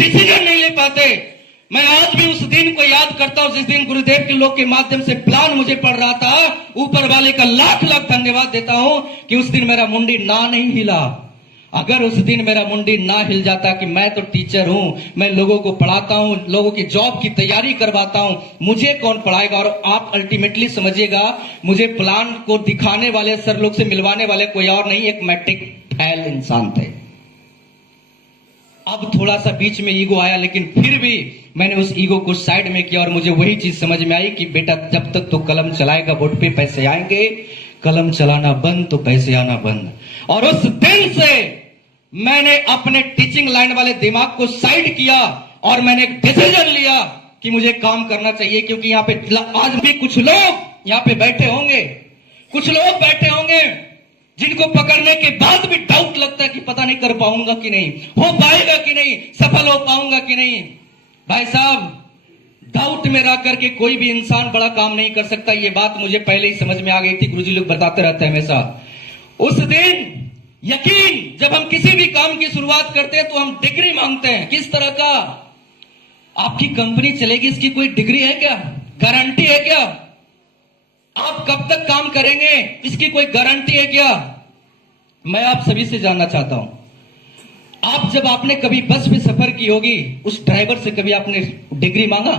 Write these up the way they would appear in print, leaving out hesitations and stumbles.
Decision नहीं ले पाते। मैं आज भी उस दिन को याद करता हूं जिस दिन गुरुदेव के लोग के माध्यम से प्लान मुझे पड़ रहा था। ऊपर वाले का लाख लाख धन्यवाद देता हूं कि उस दिन मेरा मुंडी ना नहीं हिला। अगर उस दिन मेरा मुंडी ना हिल जाता कि मैं तो टीचर हूं, मैं लोगों को पढ़ाता हूं, लोगों की जॉब की तैयारी करवाता हूं, मुझे कौन पढ़ाएगा। और आप अल्टीमेटली समझिएगा, मुझे प्लान को दिखाने वाले, सर लोग से मिलवाने वाले कोई और नहीं, एक मैट्रिक फेल इंसान थे। अब थोड़ा सा बीच में ईगो आया, लेकिन फिर भी मैंने उस ईगो को साइड में किया और मुझे वही चीज समझ में आई कि बेटा जब तक तो कलम चलाएगा बोर्ड पे पैसे आएंगे, कलम चलाना बंद तो पैसे आना बंद। और उस दिन से मैंने अपने टीचिंग लाइन वाले दिमाग को साइड किया और मैंने एक डिसीजन लिया कि मुझे काम करना चाहिए। क्योंकि यहाँ पे आज भी कुछ लोग यहाँ पे बैठे होंगे, कुछ लोग बैठे होंगे जिनको पकड़ने के बाद भी डाउट लगता है कि पता नहीं कर पाऊंगा कि नहीं, हो पाएगा कि नहीं, सफल हो पाऊंगा कि नहीं। भाई साहब, डाउट में रह करके कोई भी इंसान बड़ा काम नहीं कर सकता। ये बात मुझे पहले ही समझ में आ गई थी, गुरुजी लोग बताते रहते हैं हमेशा। उस दिन यकीन, जब हम किसी भी काम की शुरुआत करते हैं तो हम डिग्री मांगते हैं। किस तरह का? आपकी कंपनी चलेगी इसकी कोई डिग्री है क्या? गारंटी है क्या? आप कब तक काम करेंगे इसकी कोई गारंटी है क्या? मैं आप सभी से जानना चाहता हूं, आप जब आपने कभी बस में सफर की होगी, उस ड्राइवर से कभी आपने डिग्री मांगा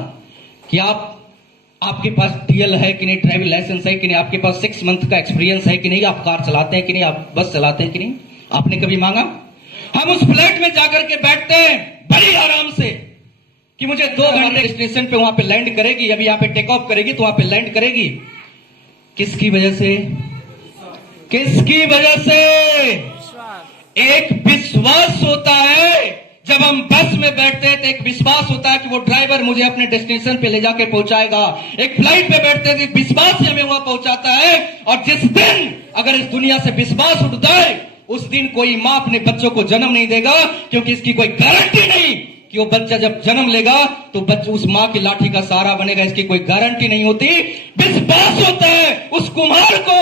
कि आपके पास डीएल है कि नहीं, ड्राइविंग लाइसेंस है कि नहीं, आपके पास 6 मंथ का एक्सपीरियंस है कि नहीं, आप कार चलाते हैं कि नहीं, आप बस चलाते हैं कि नहीं? आपने कभी मांगा? हम उस फ्लाइट में जाकर के बैठते हैं बड़ी आराम से कि मुझे 2 घंटे स्टेशन पे वहां पे लैंड करेगी, अभी यहां पे टेक ऑफ करेगी तो वहां पे लैंड करेगी। किसकी वजह से? किसकी वजह से? एक विश्वास होता है। जब हम बस में बैठते हैं तो एक विश्वास होता है कि वो ड्राइवर मुझे अपने डेस्टिनेशन पे ले जाके पहुंचाएगा। एक फ्लाइट पे बैठते हैं तो विश्वास ही हमें वहां पहुंचाता है। और जिस दिन अगर इस दुनिया से विश्वास उठ जाए, उस दिन कोई मां अपने बच्चों को जन्म नहीं देगा, क्योंकि इसकी कोई गारंटी नहीं कि वो बच्चा जब जन्म लेगा तो बच्चा उस मां की लाठी का सहारा बनेगा। इसकी कोई गारंटी नहीं होती। विश्वास होता है उस कुम्हार को,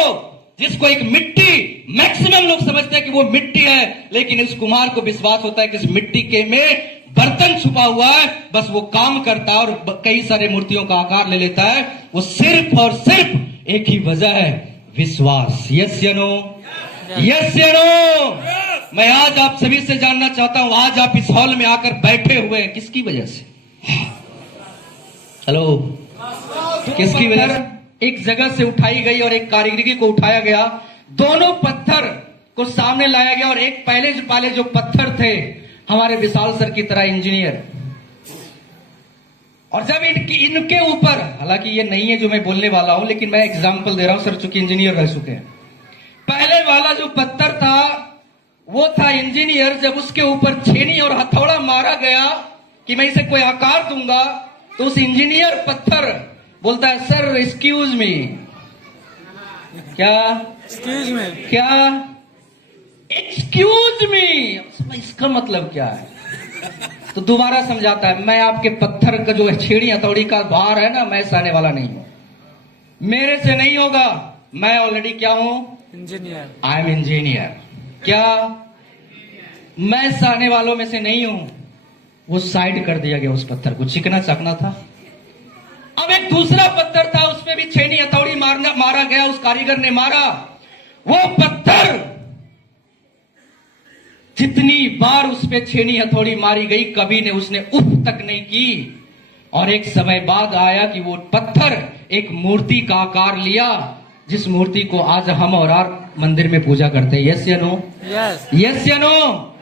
जिसको एक मिट्टी, मैक्सिमम लोग समझते हैं कि वो मिट्टी है, लेकिन इस कुम्हार को विश्वास होता है कि इस मिट्टी के में बर्तन छुपा हुआ है, बस वो काम करता है और कई सारे मूर्तियों का आकार ले लेता है। वो सिर्फ और सिर्फ एक ही वजह है, विश्वास। यस या नो? यस या नो? मैं आज आप सभी से जानना चाहता हूं, आज आप इस हॉल में आकर बैठे हुए हैं किसकी वजह से? हेलो, किसकी वजह से? एक जगह से उठाई गई और एक कारीगरी को उठाया गया, दोनों पत्थर को सामने लाया गया और एक पहले जो पत्थर थे हमारे विशाल सर की तरह इंजीनियर, और जब इनके ऊपर, हालांकि ये नहीं है जो मैं बोलने वाला हूं, लेकिन मैं एग्जांपल दे रहा हूं, सर चूंकि इंजीनियर रह चुके हैं। पहले वाला जो पत्थर था वो था इंजीनियर, जब उसके ऊपर छेनी और हथौड़ा मारा गया कि मैं इसे कोई आकार दूंगा, तो उस इंजीनियर पत्थर बोलता है सर एक्सक्यूज मी। क्या? Excuse me. क्या? Excuse me. इसका मतलब क्या है? तो दोबारा समझाता है, मैं आपके पत्थर का जो छेड़ी हथौड़ी का भार है ना, मैं सहने वाला नहीं हूं, मेरे से नहीं होगा। मैं ऑलरेडी क्या हूं? इंजीनियर। I am engineer. क्या? मैं सहने वालों में से नहीं हूं। वो साइड कर दिया गया, उस पत्थर को चिकना चकना था। अब एक दूसरा पत्थर था, उसमें भी छेनी हथौड़ी मारा गया, उस कारीगर ने मारा। वो पत्थर जितनी बार उस पे छेनी हथौड़ी मारी गई, कभी ने उसने उफ तक नहीं की। और एक समय बाद आया कि वो पत्थर एक मूर्ति का आकार लिया, जिस मूर्ति को आज हम और मंदिर में पूजा करते हैं। यस या नो? यस। यस या नो?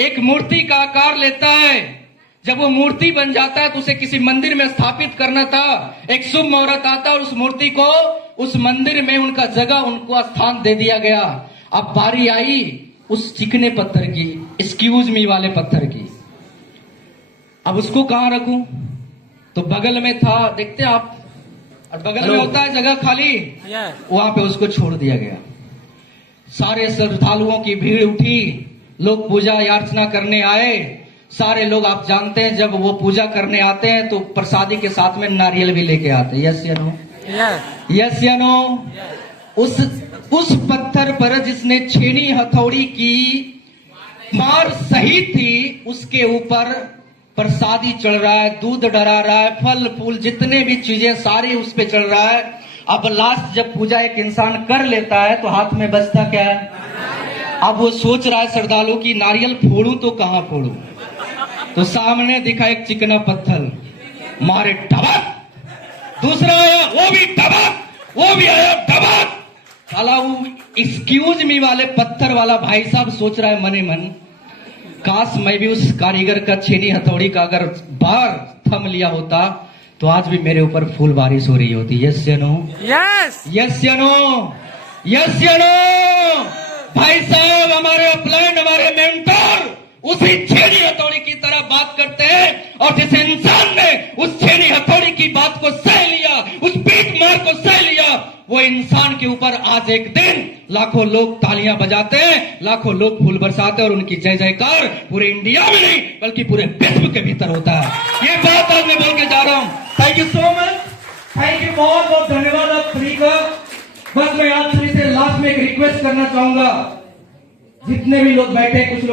एक मूर्ति का आकार लेता है। जब वो मूर्ति बन जाता है तो उसे किसी मंदिर में स्थापित करना था। एक शुभ मुहूर्त आता और उस मूर्ति को उस मंदिर में उनका जगह, उनको स्थान दे दिया गया। अब बारी आई उस चिकने पत्थर की, एक्सक्यूज मी वाले पत्थर की। अब उसको कहां रखूं? तो बगल में था, देखते आप, और बगल में होता है जगह खाली, वहां पे उसको छोड़ दिया गया। सारे श्रद्धालुओं की भीड़ उठी, लोग पूजा अर्चना करने आए। सारे लोग, आप जानते हैं जब वो पूजा करने आते हैं तो प्रसादी के साथ में नारियल भी लेके आते हैं। यस या नो? यस या नो? उस पत्थर पर जिसने छेनी हथौड़ी की मार सही थी, उसके ऊपर प्रसादी चढ़ रहा है, दूध डरा रहा है, फल फूल जितने भी चीजें सारी उस पे चढ़ रहा है। अब लास्ट जब पूजा एक इंसान कर लेता है तो हाथ में बचता क्या है? अब वो सोच रहा है श्रद्धालु की नारियल फोड़ूं तो कहां फोड़ूं। तो सामने दिखा एक चिकना पत्थर, मारे टबक, दूसरा आया वो भी टबक, वो भी आया टबक। साला वो एक्सक्यूज मी वाले पत्थर वाला भाई साहब सोच रहा है मने मन, काश मैं भी उस कारीगर का छेनी हथौड़ी का अगर बार थम लिया होता तो आज भी मेरे ऊपर फूल बारिश हो रही होती। यस या नो? यस यस या नो? यस या नो? भाई साहब हमारे अपलाइन, हमारे मेंटर उसी छेनी हथौड़ी की तरह बात करते हैं, और जिस इंसान ने उस छेनी हथौड़ी की बात को सह लिया, उस पीठ मार को सह लिया, वो इंसान के ऊपर आज एक दिन लाखों लोग तालियां बजाते हैं, लाखों लोग फूल बरसाते हैं, और उनकी जय जयकार पूरे इंडिया में नहीं बल्कि पूरे विश्व के भीतर होता है। ये बात आज मैं बोल के जा रहा हूं। Thank you so much, thank you, बहुत बहुत धन्यवाद आप सभी का। बस मैं आप सभी से लास्ट में एक रिक्वेस्ट करना चाहूंगा, जितने भी लोग बैठे, कुछ लोग